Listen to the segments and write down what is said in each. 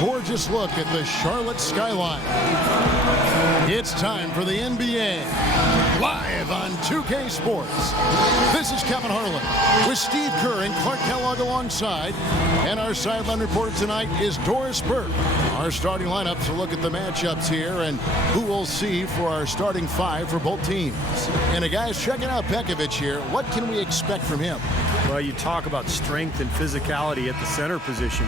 gorgeous look at the Charlotte skyline. It's time for the NBA, live on 2K Sports. This is Kevin Harlan with Steve Kerr and Clark Kellogg alongside. And our sideline reporter tonight is Doris Burke. Our starting lineups will look at the matchups here and who we'll see for our starting five for both teams. And guys, checking out Pekovic here, what can we expect from him? Well, you talk about strength and physicality at the center position.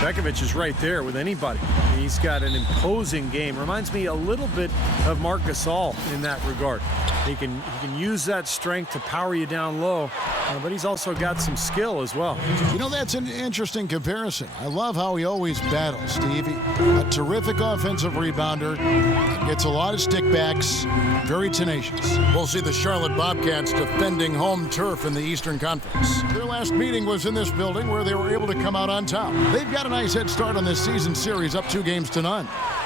Pekovic is right there with anybody. He's got an imposing game. Reminds me a little bit of Marc Gasol in that regard. He can use that strength to power you down low, but he's also got some skill as well. You know, that's an interesting comparison. I love how he always battles, Steve. A terrific offensive rebounder, gets a lot of stickbacks, very tenacious. We'll see the Charlotte Bobcats defending home turf in the Eastern Conference. Their last meeting was in this building where they were able to come out on top. They've got a nice head start on this season series, up 2-0.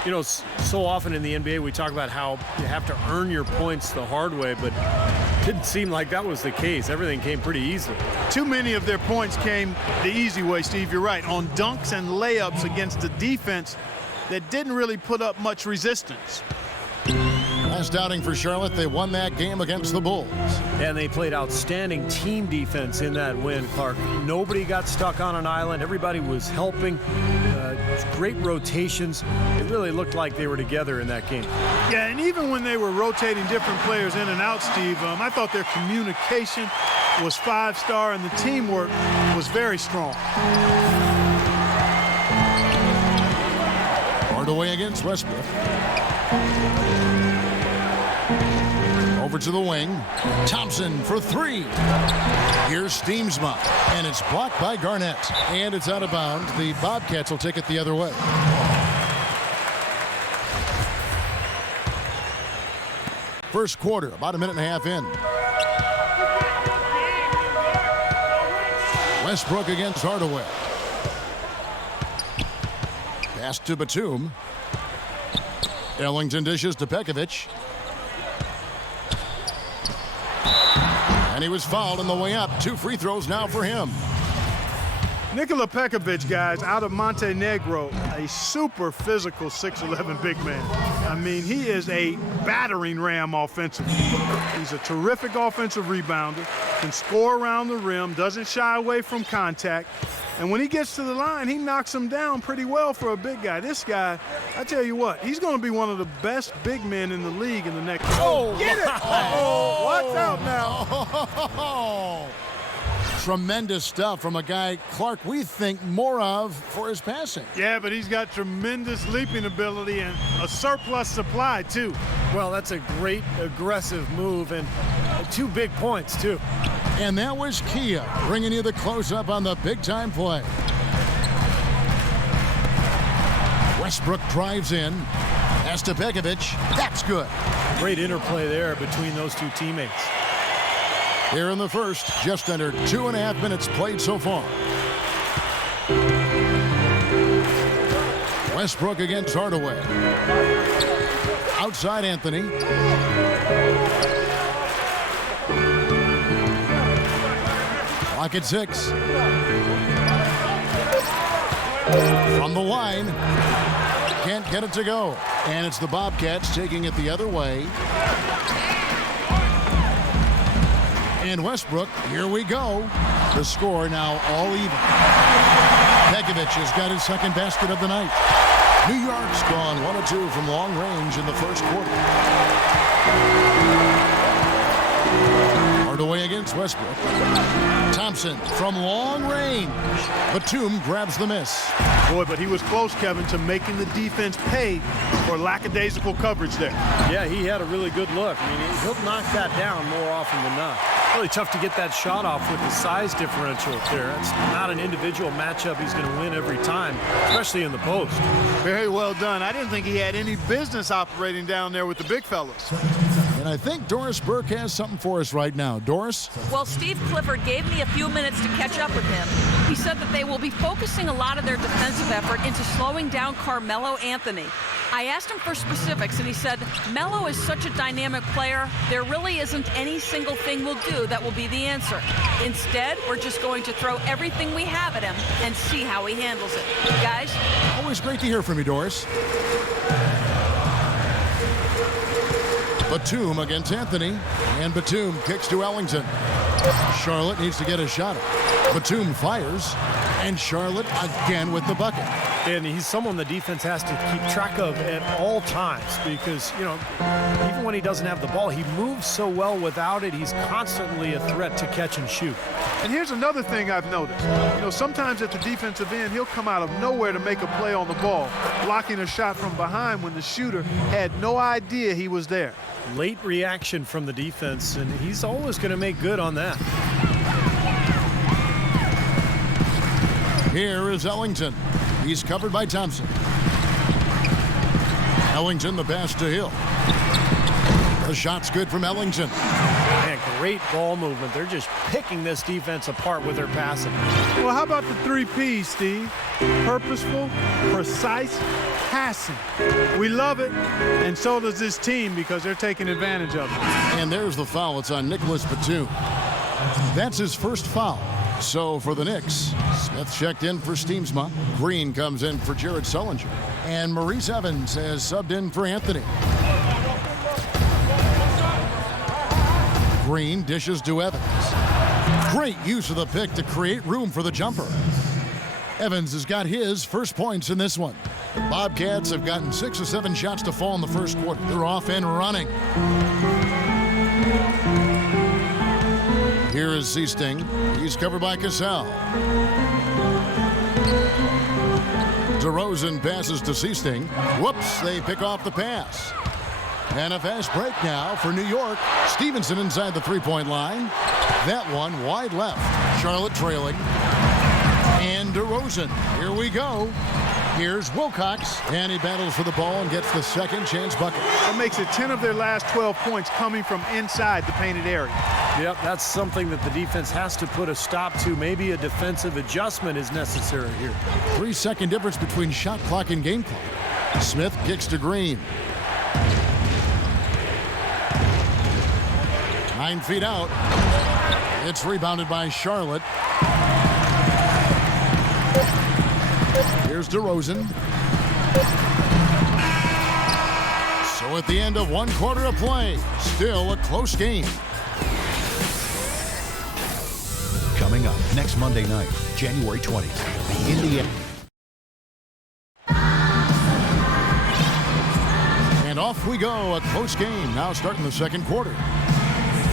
You know, so often in the NBA we talk about how you have to earn your points the hard way, but it didn't seem like that was the case. Everything came pretty easily. Too many of their points came the easy way, Steve. You're right. On dunks and layups against the defense that didn't really put up much resistance. Last outing for Charlotte, they won that game against the Bulls. And they played outstanding team defense in that win, Clark. Nobody got stuck on an island. Everybody was helping. Great rotations. It really looked like they were together in that game. Yeah, and even when they were rotating different players in and out, Steve, I thought their communication was five-star and the teamwork was very strong. Hardaway against Westbrook. Over to the wing. Thompson for three. Here's Steamsma, and it's blocked by Garnett. And it's out of bounds. The Bobcats will take it the other way. First quarter, about a minute and a half in. Westbrook against Hardaway. Pass to Batum. Ellington dishes to Pekovic. And he was fouled on the way up. 2 free throws now for him. Nikola Pekovic, guys, out of Montenegro, a super physical 6'11" big man. I mean, he is a battering ram offensively. He's a terrific offensive rebounder, can score around the rim, doesn't shy away from contact. And when he gets to the line, he knocks him down pretty well for a big guy. This guy, I tell you what, he's going to be one of the best big men in the league in the next. Oh, get it! Oh, watch out now. Oh. Tremendous stuff from a guy, Clark, we think more of for his passing. Yeah, but he's got tremendous leaping ability and a surplus supply, too. Well, that's a great aggressive move and 2 big points, too. And that was Kia bringing you the close-up on the big-time play. Westbrook drives in. Pass to Pekovic. That's good. Great interplay there between those 2 teammates. Here in the first, just under 2.5 minutes played so far. Westbrook against Hardaway. Outside Anthony. Clock at 6. From the line. Can't get it to go. And it's the Bobcats taking it the other way. And Westbrook, here we go. The score now all even. Pekovic has got his second basket of the night. New York's gone 1 of 2 from long range in the first quarter. Hardaway against Westbrook. Thompson from long range. Batum grabs the miss. Boy, but he was close, Kevin, to making the defense pay for lackadaisical coverage there. Yeah, he had a really good look. I mean, he'll knock that down more often than not. Really tough to get that shot off with the size differential there. It's not an individual matchup he's going to win every time, especially in the post. Very well done. I didn't think he had any business operating down there with the big fellas. And I think Doris Burke has something for us right now. Doris? Well, Steve Clifford gave me a few minutes to catch up with him. He said that they will be focusing a lot of their defensive effort into slowing down Carmelo Anthony. I asked him for specifics, and he said, Melo is such a dynamic player, there really isn't any single thing we'll do that will be the answer. Instead, we're just going to throw everything we have at him and see how he handles it. Guys? Always great to hear from you, Doris. Batum against Anthony, and Batum kicks to Ellington. Charlotte needs to get a shot. Batum fires, and Charlotte again with the bucket. And he's someone the defense has to keep track of at all times because, you know, even when he doesn't have the ball, he moves so well without it. He's constantly a threat to catch and shoot. And here's another thing I've noticed. You know, sometimes at the defensive end, he'll come out of nowhere to make a play on the ball, blocking a shot from behind when the shooter had no idea he was there. Late reaction from the defense, and he's always going to make good on that. Here is Ellington. He's covered by Thompson. Ellington, the pass to Hill. The shot's good from Ellington. Man, great ball movement. They're just picking this defense apart with their passing. Well, how about the 3 Ps, Steve? Purposeful, precise, passing. We love it, and so does this team because they're taking advantage of it. And there's the foul. It's on Nicholas Batum. That's his first foul. So for the Knicks, Smith checked in for Steamsma. Green comes in for Jared Sullinger. And Maurice Evans has subbed in for Anthony. Green dishes to Evans. Great use of the pick to create room for the jumper. Evans has got his first points in this one. The Bobcats have gotten 6 or 7 shots to fall in the first quarter. They're off and running. Here is Seasting. He's covered by Cassell. DeRozan passes to Seasting. Whoops, they pick off the pass. And a fast break now for New York. Stevenson inside the three-point line. That one wide left. Charlotte trailing. And DeRozan. Here we go. Here's Wilcox, and he battles for the ball and gets the second chance bucket. That makes it 10 of their last 12 points coming from inside the painted area. Yep, that's something that the defense has to put a stop to. Maybe a defensive adjustment is necessary here. 3-second difference between shot clock and game clock. Smith kicks to Green. 9 feet out. It's rebounded by Charlotte. Here's DeRozan. So at the end of 1 quarter of play, still a close game. Coming up next Monday night, January 20th, the Indiana. And off we go, a close game now starting the second quarter.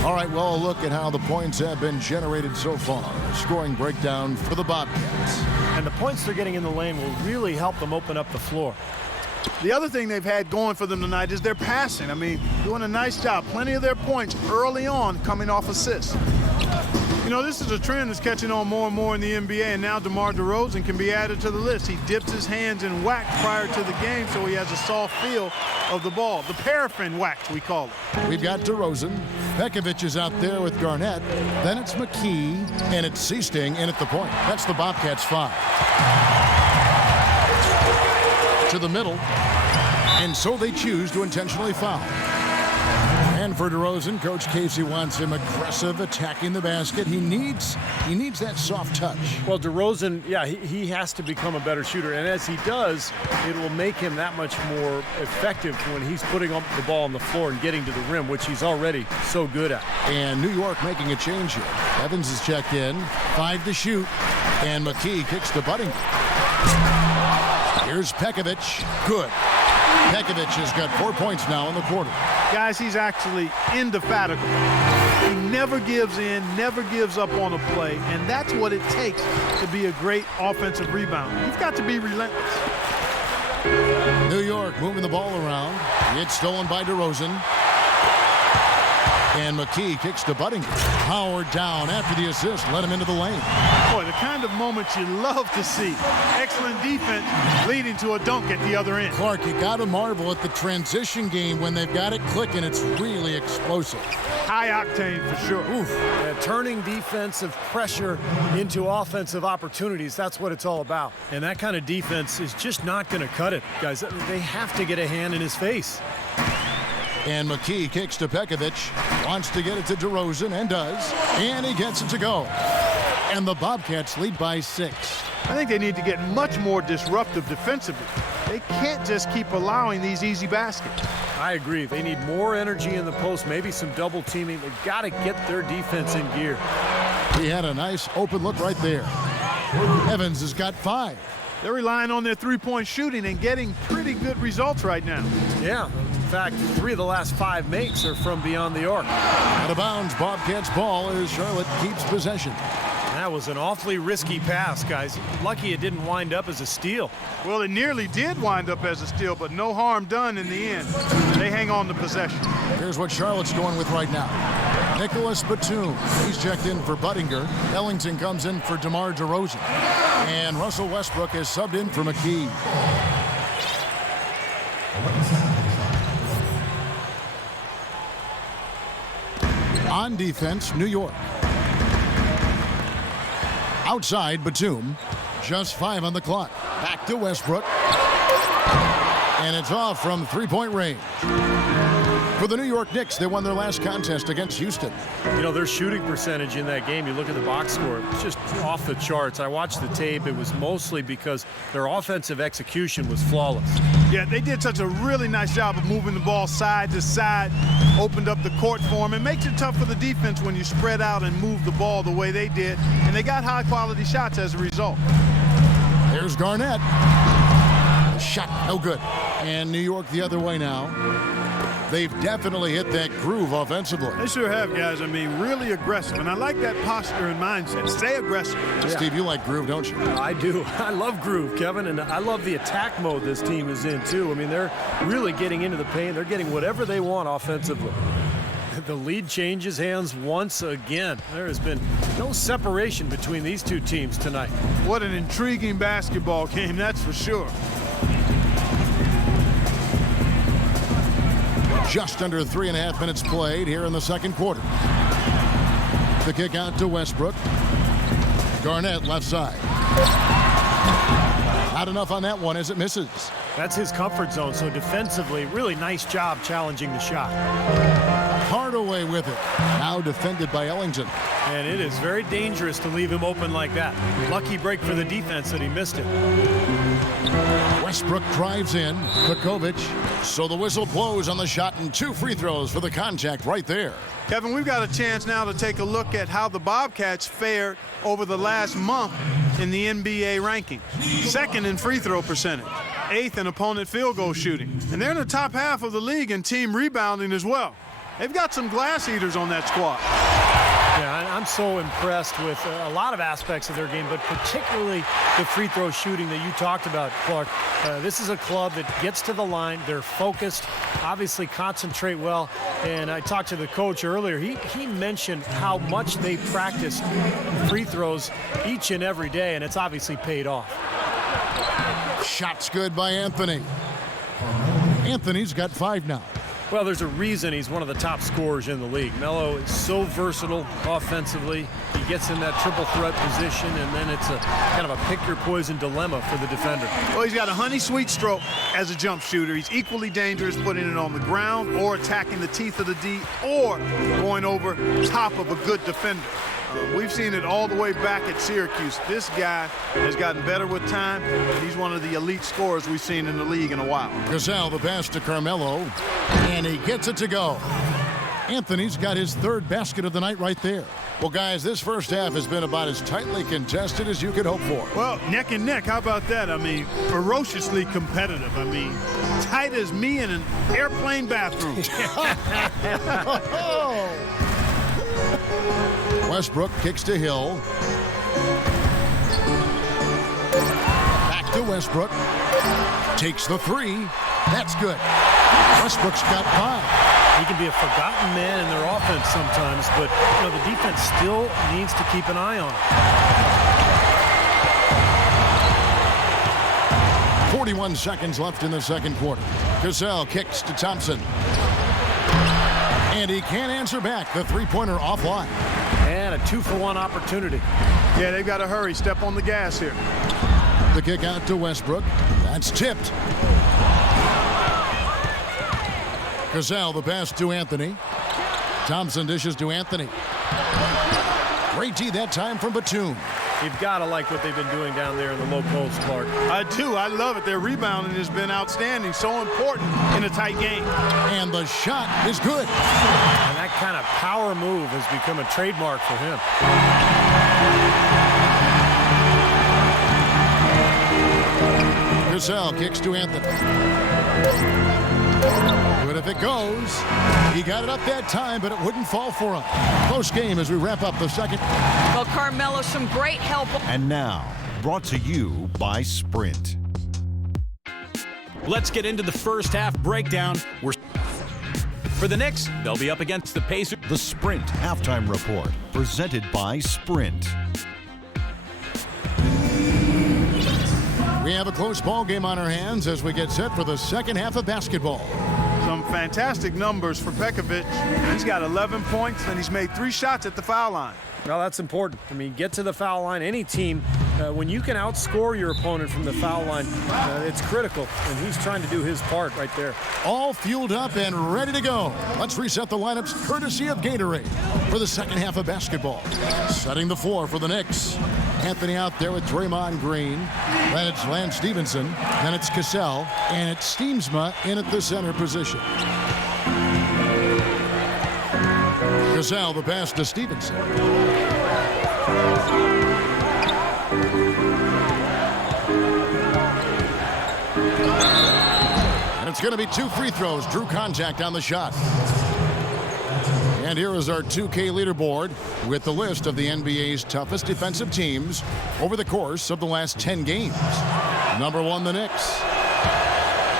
All right, well, a look at how the points have been generated so far. A scoring breakdown for the Bobcats. And the points they're getting in the lane will really help them open up the floor. The other thing they've had going for them tonight is their passing. I mean, doing a nice job. Plenty of their points early on coming off assists. You know, this is a trend that's catching on more and more in the NBA, and now DeMar DeRozan can be added to the list. He dips his hands in wax prior to the game, so he has a soft feel of the ball. The paraffin wax, we call it. We've got DeRozan. Pekovic is out there with Garnett. Then it's McKee, and it's Seasting in at the point. That's the Bobcats' 5. To the middle, and so they choose to intentionally foul. And for DeRozan, Coach Casey wants him aggressive, attacking the basket. He needs that soft touch. Well, DeRozan, yeah, he has to become a better shooter, and as he does, it will make him that much more effective when he's putting up the ball on the floor and getting to the rim, which he's already so good at. And New York making a change here. Evans is checked in, 5 to shoot, and McKee kicks to Buddington. Here's Pekovic, good. Pekovic has got 4 points now in the quarter. Guys, he's actually indefatigable. He never gives in, never gives up on a play, and that's what it takes to be a great offensive rebounder. You've got to be relentless. New York moving the ball around. It's stolen by DeRozan. And McKee kicks to Budding. Howard down after the assist. Let him into the lane. Boy, the kind of moments you love to see. Excellent defense leading to a dunk at the other end. Clark, you got to marvel at the transition game when they've got it clicking. It's really explosive. High octane for sure. Oof. Turning defensive pressure into offensive opportunities, that's what it's all about. And that kind of defense is just not going to cut it, guys. They have to get a hand in his face. And McKee kicks to Pekovic. Wants to get it to DeRozan and does. And he gets it to go. And the Bobcats lead by 6. I think they need to get much more disruptive defensively. They can't just keep allowing these easy baskets. I agree. They need more energy in the post, maybe some double teaming. They've got to get their defense in gear. He had a nice open look right there. Evans has got 5. They're relying on their three-point shooting and getting pretty good results right now. Yeah. In fact, 3 of the last 5 makes are from beyond the arc. Out of bounds, Bobcats ball as Charlotte keeps possession. That was an awfully risky pass, guys. Lucky it didn't wind up as a steal. Well, it nearly did wind up as a steal, but no harm done in the end. They hang on to possession. Here's what Charlotte's going with right now. Nicholas Batum. He's checked in for Budinger. Ellington comes in for DeMar DeRozan. And Russell Westbrook is subbed in for McKee. On defense, New York. Outside, Batum. Just 5 on the clock. Back to Westbrook. And it's off from three-point range. For the New York Knicks, they won their last contest against Houston. You know, their shooting percentage in that game, you look at the box score, it's just off the charts. I watched the tape. It was mostly because their offensive execution was flawless. Yeah, they did such a really nice job of moving the ball side to side, opened up the court for them. It makes it tough for the defense when you spread out and move the ball the way they did, and they got high-quality shots as a result. Here's Garnett. Shot, no good. And New York the other way now. They've definitely hit that groove offensively. They sure have, guys. I mean, really aggressive. And I like that posture and mindset. Stay aggressive. Yeah. Steve, you like groove, don't you? I do. I love groove, Kevin. And I love the attack mode this team is in, too. I mean, they're really getting into the paint. They're getting whatever they want offensively. The lead changes hands once again. There has been no separation between these two teams tonight. What an intriguing basketball game, that's for sure. Just under 3.5 minutes played here in the second quarter. The kick out to Westbrook. Garnett left side. Not enough on that one as it misses. That's his comfort zone, so defensively, really nice job challenging the shot. Hardaway with it. Now defended by Ellington. And it is very dangerous to leave him open like that. Lucky break for the defense that he missed it. Westbrook drives in. Pekovic. So the whistle blows on the shot and 2 free throws for the contact right there. Kevin, we've got a chance now to take a look at how the Bobcats fared over the last month in the NBA rankings. 2nd in free throw percentage. 8th in opponent field goal shooting. And they're in the top half of the league in team rebounding as well. They've got some glass eaters on that squad. Yeah, I'm so impressed with a lot of aspects of their game, but particularly the free throw shooting that you talked about, Clark. This is a club that gets to the line. They're focused, obviously concentrate well. And I talked to the coach earlier. He mentioned how much they practice free throws each and every day, and it's obviously paid off. Shot's good by Anthony. Anthony's got 5 now. Well, there's a reason he's one of the top scorers in the league. Melo is so versatile offensively. He gets in that triple threat position, and then it's a kind of a pick-your-poison dilemma for the defender. Well, he's got a honey-sweet stroke as a jump shooter. He's equally dangerous putting it on the ground or attacking the teeth of the D or going over top of a good defender. We've seen it all the way back at Syracuse. This guy has gotten better with time, and he's one of the elite scorers we've seen in the league in a while. Gasol, the pass to Carmelo, and he gets it to go. Anthony's got his 3rd basket of the night right there. Well, guys, this first half has been about as tightly contested as you could hope for. Well, neck and neck, how about that? I mean, ferociously competitive. I mean, tight as me in an airplane bathroom. Westbrook kicks to Hill. Back to Westbrook. Takes the 3. That's good. Westbrook's got 5. He can be a forgotten man in their offense sometimes, but the defense still needs to keep an eye on him. 41 seconds left in the second quarter. Cassell kicks to Thompson. And he can't answer back. The three-pointer offline. And a 2-for-1 opportunity. Yeah, they've got to hurry. Step on the gas here. The kick out to Westbrook. That's tipped. Cassell, the pass to Anthony. Thompson dishes to Anthony. Great D that time from Batum. You've got to like what they've been doing down there in the low post, Clark. I do. I love it. Their rebounding has been outstanding. So important in a tight game. And the shot is good. And that kind of power move has become a trademark for him. Cassell kicks to Anthony. Good if it goes. He got it up that time, but it wouldn't fall for him. Close game as we wrap up the second. Well, Carmelo, some great help. And now, brought to you by Sprint. Let's get into the first half breakdown. For the Knicks, they'll be up against the Pacers. The Sprint Halftime Report, presented by Sprint. We have a close ball game on our hands as we get set for the second half of basketball. Some fantastic numbers for Pekovic. He's got 11 points, and he's made 3 shots at the foul line. Well, that's important. I mean, get to the foul line. Any team, when you can outscore your opponent from the foul line, it's critical, and he's trying to do his part right there. All fueled up and ready to go. Let's reset the lineups courtesy of Gatorade for the second half of basketball. Setting the floor for the Knicks. Anthony out there with Draymond Green. Then it's Lance Stevenson. Then it's Cassell. And it's Steamsma in at the center position. Cassell, the pass to Stevenson. And it's going to be 2 free throws. Drew contact on the shot. And here is our 2K leaderboard with the list of the NBA's toughest defensive teams over the course of the last 10 games. Number 1, the Knicks.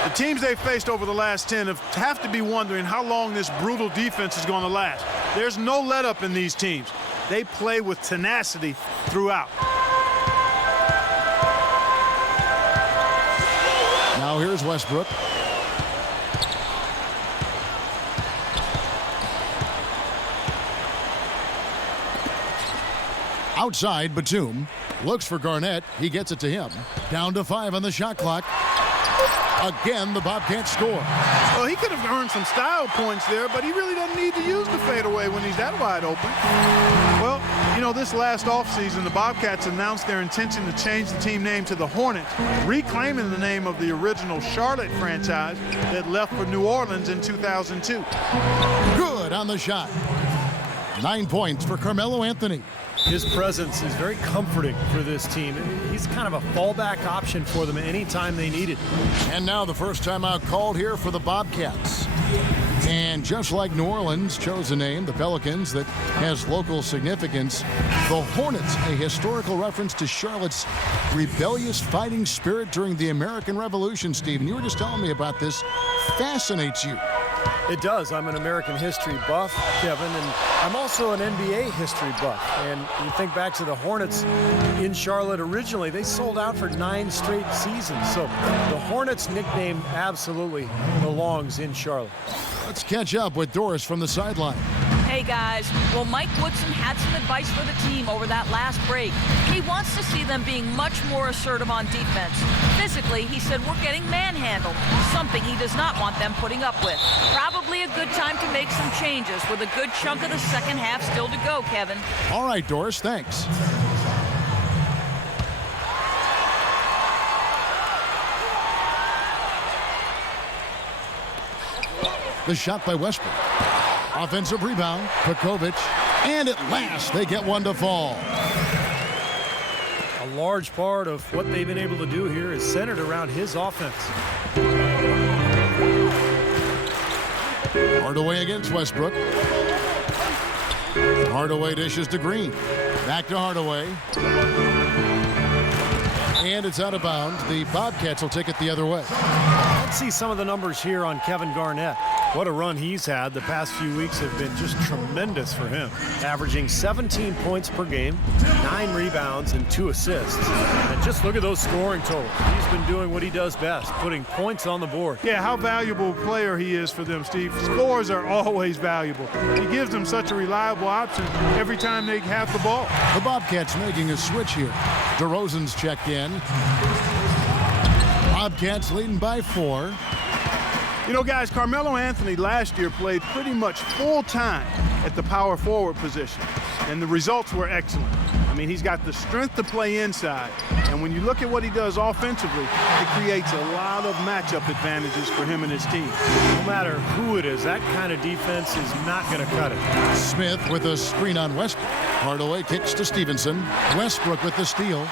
The teams they've faced over the last 10 have to be wondering how long this brutal defense is going to last. There's no let-up in these teams. They play with tenacity throughout. Now here's Westbrook. Outside, Batum looks for Garnett. He gets it to him. Down to 5 on the shot clock. Again, the Bobcats score. Well, he could have earned some style points there, but he really doesn't need to use the fadeaway when he's that wide open. Well, this last offseason, the Bobcats announced their intention to change the team name to the Hornets, reclaiming the name of the original Charlotte franchise that left for New Orleans in 2002. Good on the shot. 9 points for Carmelo Anthony. His presence is very comforting for this team. He's kind of a fallback option for them anytime they need it. And now the first timeout called here for the Bobcats. And just like New Orleans chose a name, the Pelicans, that has local significance, the Hornets, a historical reference to Charlotte's rebellious fighting spirit during the American Revolution, Stephen. You were just telling me about this. Fascinates you. It does. I'm an American history buff, Kevin, and I'm also an NBA history buff. And you think back to the Hornets in Charlotte originally, they sold out for 9 straight seasons. So the Hornets nickname absolutely belongs in Charlotte. Let's catch up with Doris from the sideline. Hey guys, well, Mike Woodson had some advice for the team over that last break. He wants to see them being much more assertive on defense. Physically, he said we're getting manhandled, something he does not want them putting up with. Probably a good time to make some changes with a good chunk of the second half still to go, Kevin. All right, Doris, thanks. The shot by Westbrook. Offensive rebound, Pekovic, and at last they get one to fall. A large part of what they've been able to do here is centered around his offense. Hardaway against Westbrook. Hardaway dishes to Green. Back to Hardaway. And it's out of bounds. The Bobcats will take it the other way. Let's see some of the numbers here on Kevin Garnett. What a run he's had. The past few weeks have been just tremendous for him. Averaging 17 points per game, 9 rebounds, and 2 assists. And just look at those scoring totals. He's been doing what he does best, putting points on the board. Yeah, how valuable a player he is for them, Steve. Scores are always valuable. He gives them such a reliable option every time they have the ball. The Bobcats making a switch here. DeRozan's checked in. Bobcats leading by 4. You know, guys, Carmelo Anthony last year played pretty much full time at the power forward position, and the results were excellent. I mean, he's got the strength to play inside, and when you look at what he does offensively, it creates a lot of matchup advantages for him and his team. No matter who it is, that kind of defense is not going to cut it. Smith with a screen on Westbrook. Hardaway kicks to Stevenson. Westbrook with the steal.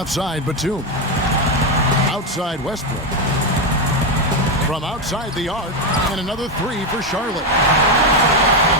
Outside Batum. Outside Westbrook. From outside the arc, and another 3 for Charlotte.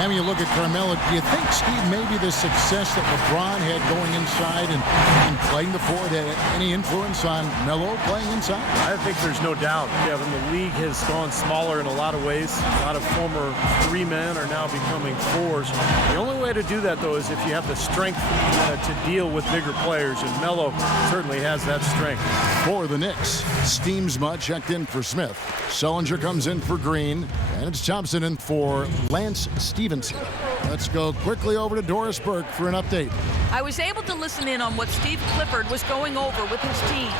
And you look at Carmelo, do you think, Steve, maybe the success that LeBron had going inside and playing the forward had any influence on Melo playing inside? I think there's no doubt, Kevin. The league has gone smaller in a lot of ways. A lot of former 3 men are now becoming 4s. The only way to do that, though, is if you have the strength to deal with bigger players, and Melo certainly has that strength. For the Knicks, Steamsma checked in for Smith. Sullinger comes in for Green, and it's Thompson in for Lance Stevenson. Let's go quickly over to Doris Burke for an update. I was able to listen in on what Steve Clifford was going over with his team.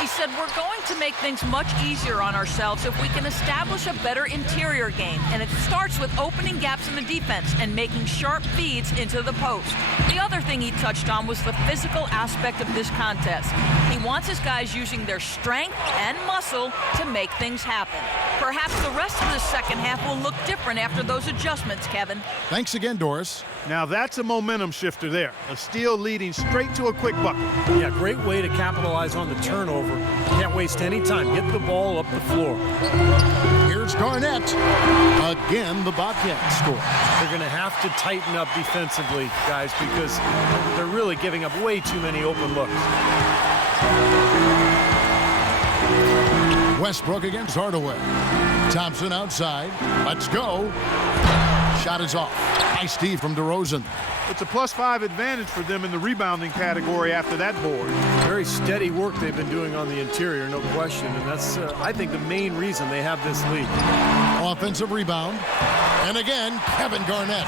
He said, we're going to make things much easier on ourselves if we can establish a better interior game. And it starts with opening gaps in the defense and making sharp feeds into the post. The other thing he touched on was the physical aspect of this contest. He wants his guys using their strength and muscle to make things happen. Perhaps the rest of the second half will look different after those adjustments, Kevin. Thanks again, Doris. Now that's a momentum shifter there. A steal leading straight to a quick bucket. Yeah, great way to capitalize on the turnover. Can't waste any time. Get the ball up the floor. Here's Garnett. Again, the Bobcats score. They're going to have to tighten up defensively, guys, because they're really giving up way too many open looks. Westbrook against Hardaway. Thompson outside. Let's go. Shot is off. Nice Steve from DeRozan. It's a +5 advantage for them in the rebounding category after that board. Very steady work they've been doing on the interior, no question. And that's, I think, the main reason they have this lead. Offensive rebound. And again, Kevin Garnett.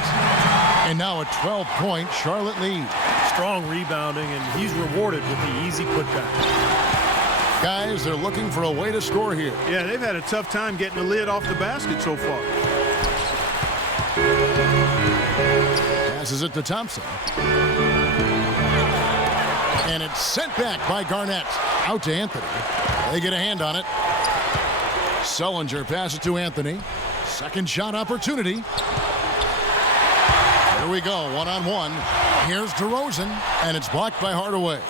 And now a 12-point Charlotte lead. Strong rebounding, and he's rewarded with the easy putback. Guys, they're looking for a way to score here. Yeah, they've had a tough time getting the lid off the basket so far. Passes it to Thompson. And it's sent back by Garnett. Out to Anthony. They get a hand on it. Sullinger passes to Anthony. Second shot opportunity. Here we go, one-on-one. Here's DeRozan, and it's blocked by Hardaway.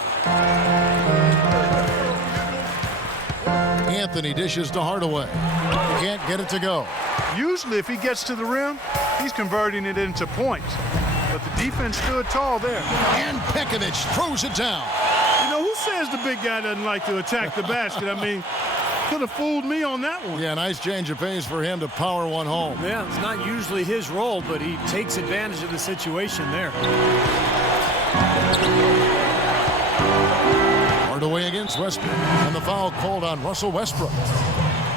Anthony dishes to Hardaway. Can't get it to go. Usually if he gets to the rim, he's converting it into points. But the defense stood tall there. And Pekovic throws it down. You know, who says the big guy doesn't like to attack the basket? I mean, could have fooled me on that one. Yeah, nice change of pace for him to power one home. Yeah, it's not usually his role, but he takes advantage of the situation there. Hardaway against Westbrook, and the foul called on Russell Westbrook.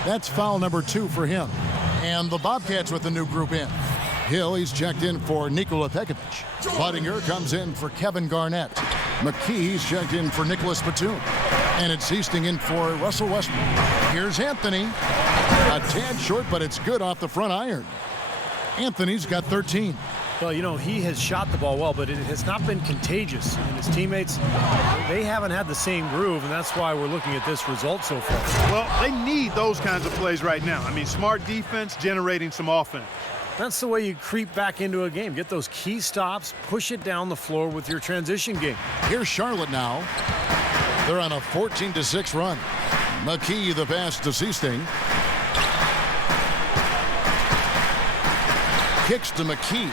That's foul number 2 for him. And the Bobcats with the new group in. Hill, he's checked in for Nikola Pekovic. Budinger comes in for Kevin Garnett. McKee's checked in for Nicholas Batum. And it's Easting in for Russell Westbrook. Here's Anthony. A tad short, but it's good off the front iron. Anthony's got 13. Well, you know, he has shot the ball well, but it has not been contagious. And his teammates, they haven't had the same groove, and that's why we're looking at this result so far. Well, they need those kinds of plays right now. I mean, smart defense generating some offense. That's the way you creep back into a game. Get those key stops, push it down the floor with your transition game. Here's Charlotte now. They're on a 14-6 run. McKee the pass to Seasting. Kicks to McKee.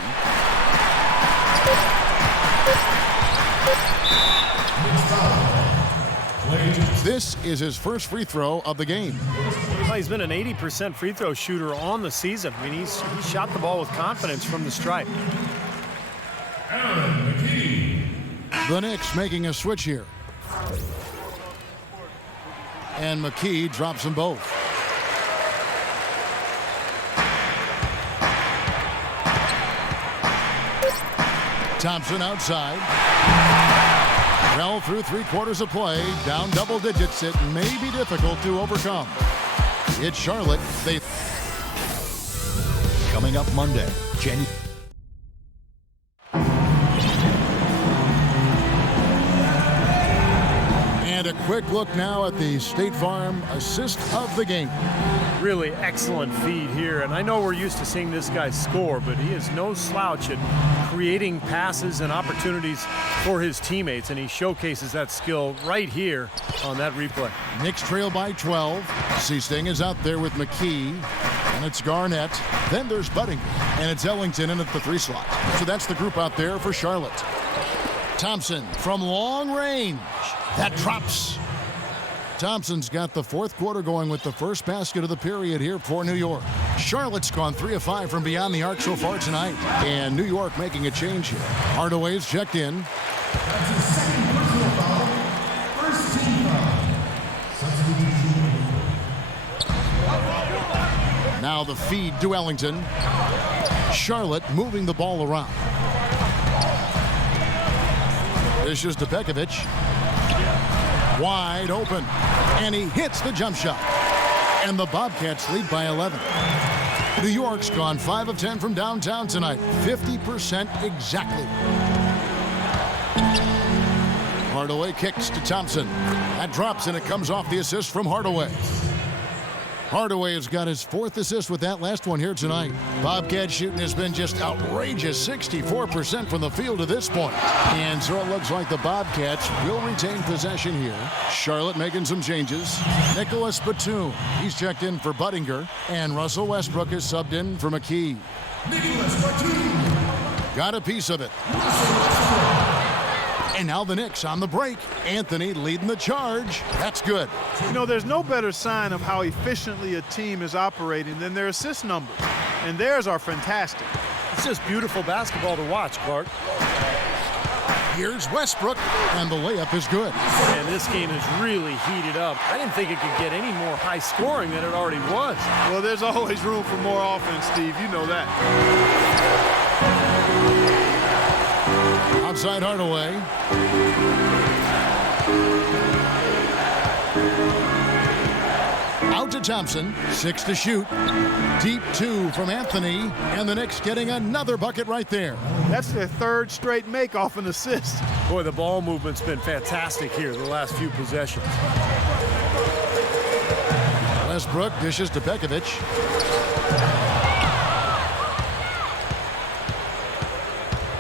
This is his first free throw of the game. Well, he's been an 80% free throw shooter on the season. I mean, he shot the ball with confidence from the stripe. The Knicks making a switch here. And McKee drops them both. Thompson outside. Well, through 3/4 of play, down double digits, it may be difficult to overcome. It's Charlotte. Coming up Monday, January. And a quick look now at the State Farm assist of the game. Really excellent feed here, and I know we're used to seeing this guy score, but he is no slouch at creating passes and opportunities for his teammates, and he showcases that skill right here on that replay. Knicks trail by 12. Seasting is out there with McKee, and it's Garnett. Then there's Budding, and it's Ellington in at the 3 slot. So that's the group out there for Charlotte. Thompson from long range. That drops. Thompson's got the 4th quarter going with the first basket of the period here for New York. Charlotte's gone 3 of 5 from beyond the arc so far tonight. And New York making a change here. Hardaway's checked in. That's his second personal foul. First team foul. Now the feed to Ellington. Charlotte moving the ball around. This is to Pekovic. Wide open. And he hits the jump shot. And the Bobcats lead by 11. New York's gone 5 of 10 from downtown tonight. 50% exactly. Hardaway kicks to Thompson. That drops and it comes off the assist from Hardaway. Hardaway has got his 4th assist with that last one here tonight. Bobcat shooting has been just outrageous, 64% from the field to this point. And so it looks like the Bobcats will retain possession here. Charlotte making some changes. Nicholas Batum, he's checked in for Budinger. And Russell Westbrook is subbed in for McKee. Nicholas Batum. Got a piece of it. And now the Knicks on the break. Anthony leading the charge. That's good. You know, there's no better sign of how efficiently a team is operating than their assist numbers. And theirs are fantastic. It's just beautiful basketball to watch, Clark. Here's Westbrook, and the layup is good. And this game is really heated up. I didn't think it could get any more high scoring than it already was. Well, there's always room for more offense, Steve. You know that. Outside Hardaway. Out to Thompson. 6 to shoot. Deep 2 from Anthony. And the Knicks getting another bucket right there. That's their 3rd straight make off an assist. Boy, the ball movement's been fantastic here the last few possessions. Westbrook dishes to Pekovic.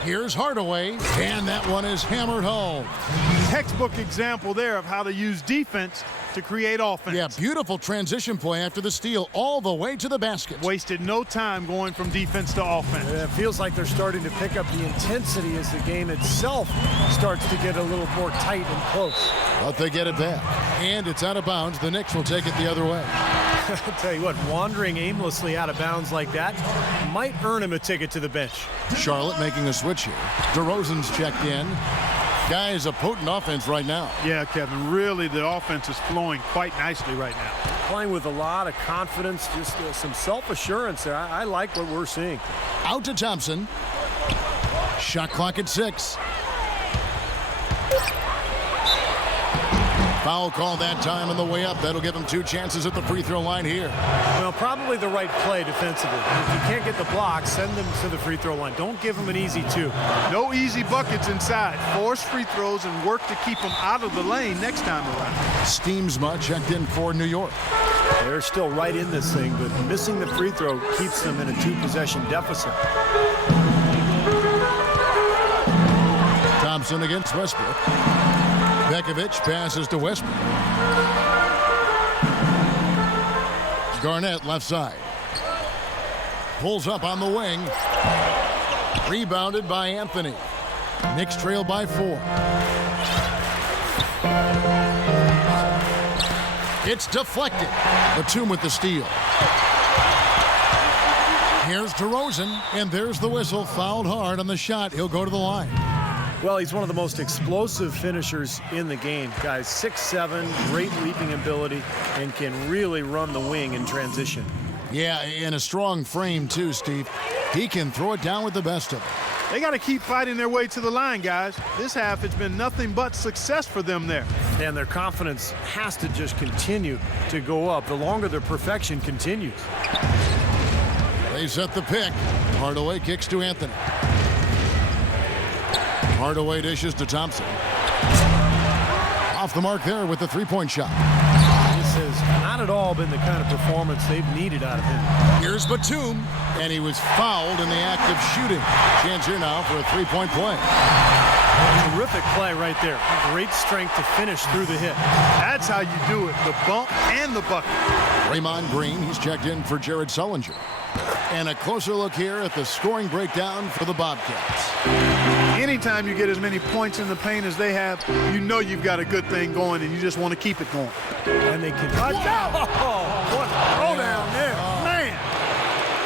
Here's Hardaway, and that one is hammered home. Textbook example there of how to use defense to create offense. Yeah, beautiful transition play after the steal all the way to the basket. Wasted no time going from defense to offense. It feels like they're starting to pick up the intensity as the game itself starts to get a little more tight and close. But they get it back, and it's out of bounds. The Knicks will take it the other way. I'll tell you what, wandering aimlessly out of bounds like that might earn him a ticket to the bench. Charlotte making a switch here. DeRozan's checked in. Guys, a potent offense right now. Yeah, Kevin, really the offense is flowing quite nicely right now. Playing with a lot of confidence, just some self-assurance there. I like what we're seeing. Out to Thompson. Shot clock at 6. Foul call that time on the way up. That'll give him 2 chances at the free throw line here. Well, probably the right play defensively. If you can't get the block, send them to the free throw line. Don't give them an easy 2. No easy buckets inside. Force free throws and work to keep them out of the lane next time around. Steamsma checked in for New York. They're still right in this thing, but missing the free throw keeps them in a 2-possession deficit. Thompson against Westbrook. Pekovic passes to Westbrook. Garnett left side. Pulls up on the wing. Rebounded by Anthony. Knicks trail by 4. It's deflected. Batum with the steal. Here's DeRozan, and there's the whistle. Fouled hard on the shot. He'll go to the line. Well, he's one of the most explosive finishers in the game. Guys, 6'7", great leaping ability, and can really run the wing in transition. Yeah, and a strong frame too, Steve. He can throw it down with the best of them. They got to keep fighting their way to the line, guys. This half has been nothing but success for them there. And their confidence has to just continue to go up the longer their perfection continues. They set the pick. Hardaway kicks to Anthony. Hardaway dishes to Thompson. Off the mark there with the three-point shot. This has not at all been the kind of performance they've needed out of him. Here's Batum, and he was fouled in the act of shooting. Chance here now for a three-point play. Terrific play right there. Great strength to finish through the hit. That's how you do it, the bump and the bucket. Draymond Green, he's checked in for Jared Sullinger. And a closer look here at the scoring breakdown for the Bobcats. Anytime you get as many points in the paint as they have, you know you've got a good thing going, and you just want to keep it going. And they can touch out. What a throw down there, man.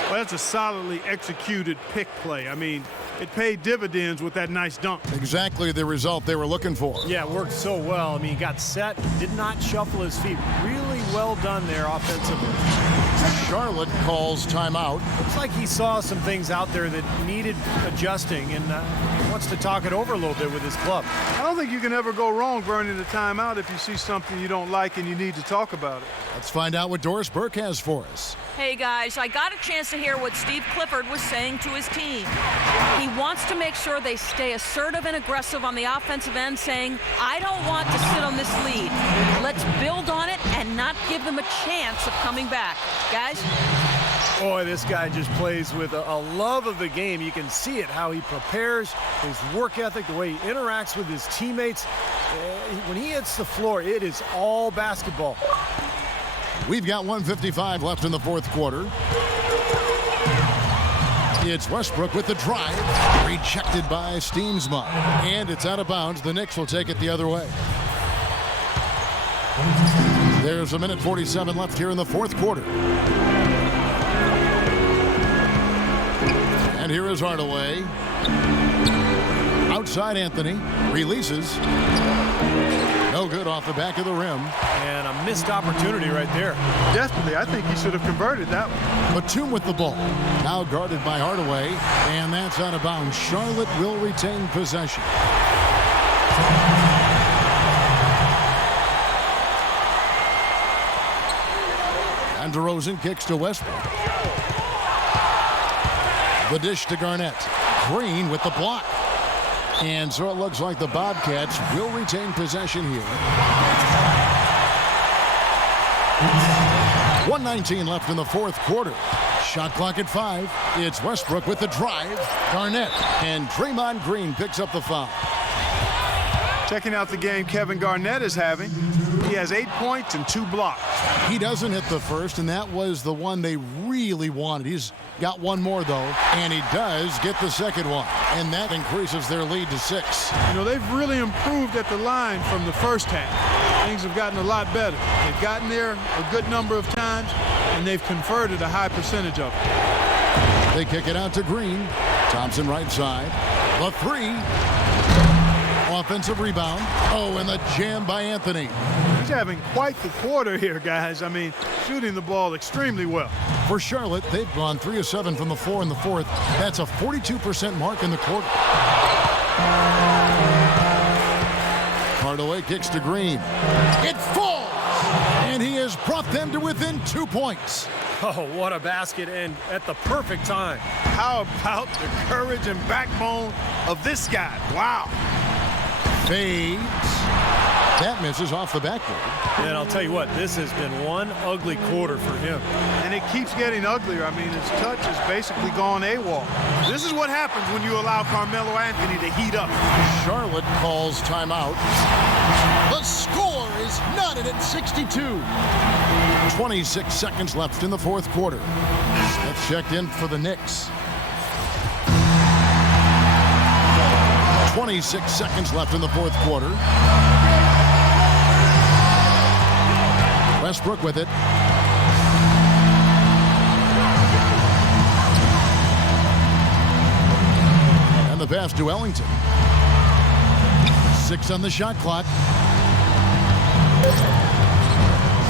Well, that's a solidly executed pick play. I mean, it paid dividends with that nice dunk. Exactly the result they were looking for. Yeah, it worked so well. I mean, he got set, did not shuffle his feet. Really well done there offensively. Charlotte calls timeout. Looks like he saw some things out there that needed adjusting and wants to talk it over a little bit with his club. I don't think you can ever go wrong burning a timeout if you see something you don't like and you need to talk about it. Let's find out what Doris Burke has for us. Hey guys, I got a chance to hear what Steve Clifford was saying to his team. He wants to make sure they stay assertive and aggressive on the offensive end, saying, I don't want to sit on this lead. Let's build on it and not give them a chance of coming back. Guys? Boy, this guy just plays with a love of the game. You can see it, how he prepares, his work ethic, the way he interacts with his teammates. When he hits the floor, it is all basketball. We've got 1:55 left in the fourth quarter. It's Westbrook with the drive. Rejected by Steensma. And it's out of bounds. The Knicks will take it the other way. There's a minute 47 left here in the fourth quarter. And here is Hardaway. Outside Anthony. Releases. No good off the back of the rim. And a missed opportunity right there. Desperately, I think he should have converted that one. Batum with the ball. Now guarded by Hardaway. And that's out of bounds. Charlotte will retain possession. And DeRozan kicks to Westbrook. The dish to Garnett. Green with the block. And so it looks like the Bobcats will retain possession here. 1:19 left in the fourth quarter. Shot clock at 5. It's Westbrook with the drive. Garnett and Draymond Green picks up the foul. Checking out the game Kevin Garnett is having. He has 8 points and 2 blocks. He doesn't hit the first, and that was the one they really wanted. He's got one more, though, and he does get the second one, and that increases their lead to 6. You know, they've really improved at the line from the first half. Things have gotten a lot better. They've gotten there a good number of times, and they've converted a high percentage of it. They kick it out to Green. Thompson right side. The 3. Offensive rebound. Oh, and the jam by Anthony. He's having quite the quarter here, guys. I mean, shooting the ball extremely well. For Charlotte, they've gone 3 of 7 from the floor in the fourth. That's a 42% mark in the quarter. Hardaway kicks to Green. It falls! And he has brought them to within 2 points. Oh, what a basket, and at the perfect time. How about the courage and backbone of this guy? Wow. Fades. That misses off the backboard. And I'll tell you what, this has been one ugly quarter for him. And it keeps getting uglier. I mean, his touch has basically gone AWOL. This is what happens when you allow Carmelo Anthony to heat up. Charlotte calls timeout. The score is knotted at 62. 26 seconds left in the fourth quarter. Smith checked in for the Knicks. 26 seconds left in the fourth quarter. Westbrook with it. And the pass to Ellington. 6 on the shot clock.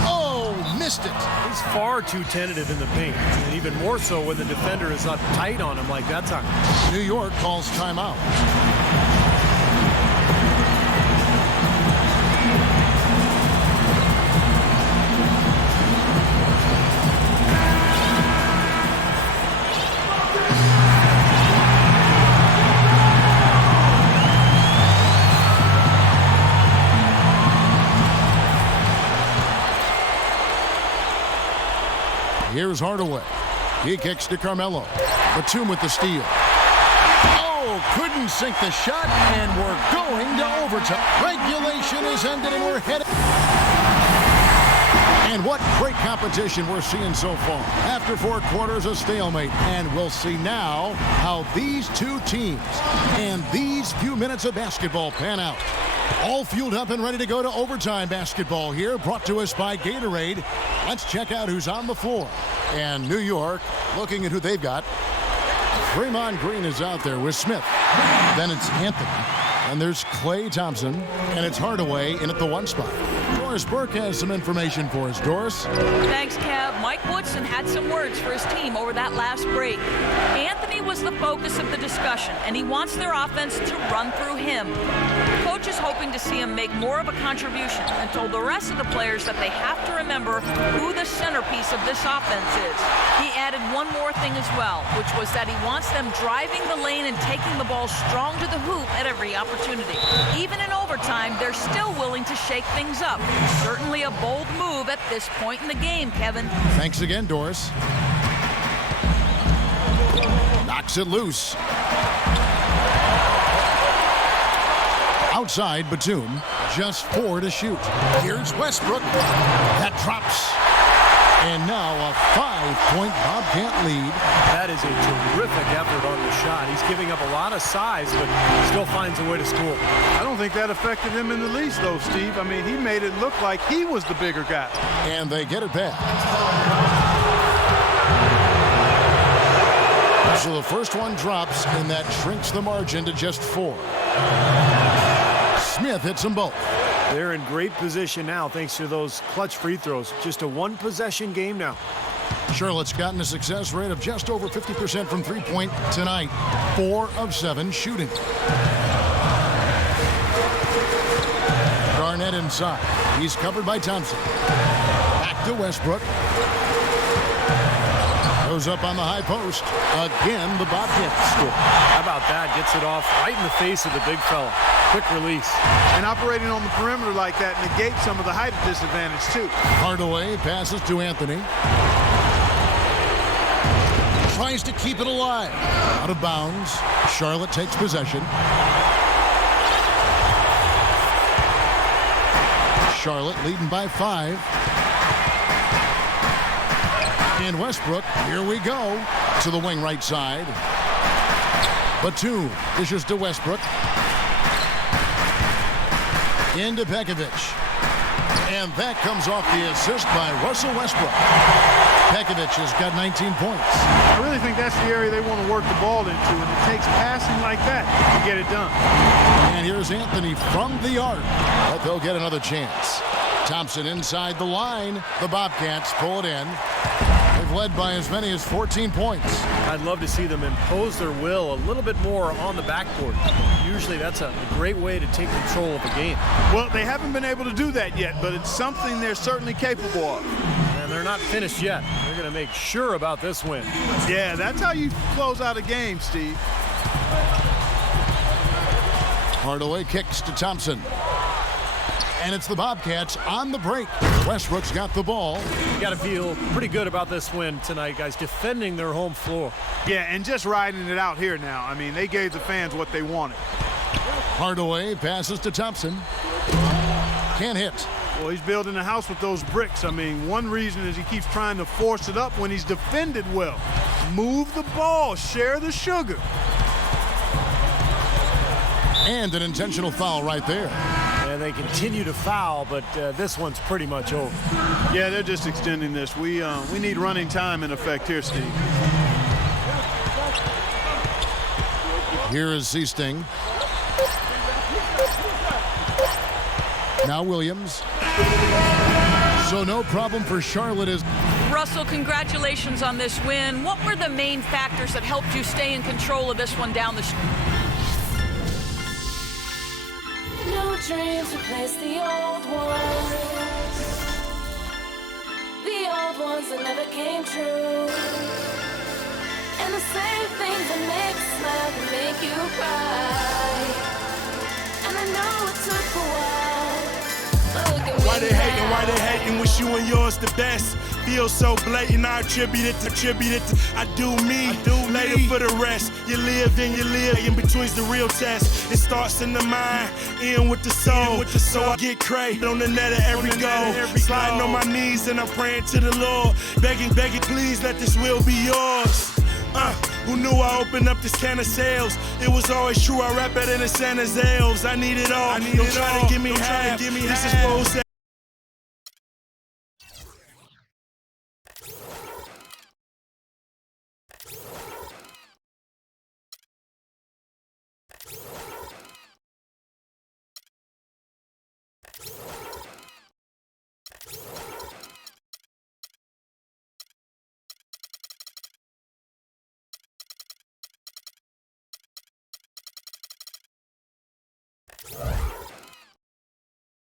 Oh, missed it. He's far too tentative in the paint, and even more so when the defender is up tight on him like that time. New York calls timeout. Here's Hardaway. He kicks to Carmelo. Batum with the steal. Oh, couldn't sink the shot, and we're going to overtime. Regulation is ended, and we're headed. And what great competition we're seeing so far. After 4 quarters, a stalemate. And we'll see now how these two teams and these few minutes of basketball pan out. All fueled up and ready to go to overtime basketball here, brought to us by Gatorade. Let's check out who's on the floor. And New York, looking at who they've got. Draymond Green is out there with Smith. Then it's Anthony. And there's Klay Thompson. And it's Hardaway in at the 1 spot. Doris Burke has some information for us. Doris? Thanks, Kev. Mike Woodson had some words for his team over that last break. Anthony was the focus of the discussion, and he wants their offense to run through him. Coach is hoping to see him make more of a contribution and told the rest of the players that they have to remember who the centerpiece of this offense is. He added one more thing as well, which was that he wants them driving the lane and taking the ball strong to the hoop at every opportunity. Even in overtime, they're still willing to shake things up. Certainly a bold move at this point in the game, Kevin. Thanks again, Doris. Knocks it loose. Outside, Batum. Just 4 to shoot. Here's Westbrook. That drops. And now a 5-point Bobcat lead. That is a terrific effort on the shot. He's giving up a lot of size, but still finds a way to score. I don't think that affected him in the least, though, Steve. I mean, he made it look like he was the bigger guy. And they get it back. So the first one drops, and that shrinks the margin to just 4. Smith hits them both. They're in great position now thanks to those clutch free throws. Just a 1-possession game now. Charlotte's gotten a success rate of just over 50% from three-point tonight. 4 of 7 shooting. Garnett inside. He's covered by Thompson. Back to Westbrook. Goes up on the high post. Again, the Bobcats score. How about that? Gets it off right in the face of the big fella. Quick release. And operating on the perimeter like that negates some of the height disadvantage, too. Hardaway passes to Anthony. Tries to keep it alive. Out of bounds. Charlotte takes possession. Charlotte leading by 5. And Westbrook, here we go, to the wing right side. Batum dishes to Westbrook. Into Pekovic. And that comes off the assist by Russell Westbrook. Pekovic has got 19 points. I really think that's the area they want to work the ball into, and it takes passing like that to get it done. And here's Anthony from the arc, but they'll get another chance. Thompson inside the line. The Bobcats pull it in. They've led by as many as 14 points. I'd love to see them impose their will a little bit more on the backboard. Usually that's a great way to take control of a game. Well, they haven't been able to do that yet, but it's something they're certainly capable of. And they're not finished yet. They're going to make sure about this win. Yeah, that's how you close out a game, Steve. Hardaway kicks to Thompson. And it's the Bobcats on the break. Westbrook's got the ball. You got to feel pretty good about this win tonight, guys, defending their home floor. Yeah, and just riding it out here now. I mean, they gave the fans what they wanted. Hardaway passes to Thompson. Can't hit. Well, he's building a house with those bricks. I mean, one reason is he keeps trying to force it up when he's defended well. Move the ball, share the sugar. And an intentional foul right there. And they continue to foul, but this one's pretty much over. Yeah, they're just extending this. We need running time in effect here, Steve. Here is Zeesting. Now Williams. So no problem for Charlotte as Russell, congratulations on this win. What were the main factors that helped you stay in control of this one down the street? New dreams replace the old ones. The old ones that never came true. And the same things that make you smile can make you cry. And I know it took a while. But look at Why they hating, wish you and yours the best. Feel so blatant, I attribute it to I do me, later for the rest. You live and you live, in between's the real test. It starts in the mind, end with the soul. So I get crazy on the net of every goal. Sliding on my knees and I'm praying to the Lord. Begging, please let this will be yours. Who knew I opened up this can of sales? It was always true, I rap better than Santa's elves. I need it all, don't try to give me half. This is for who said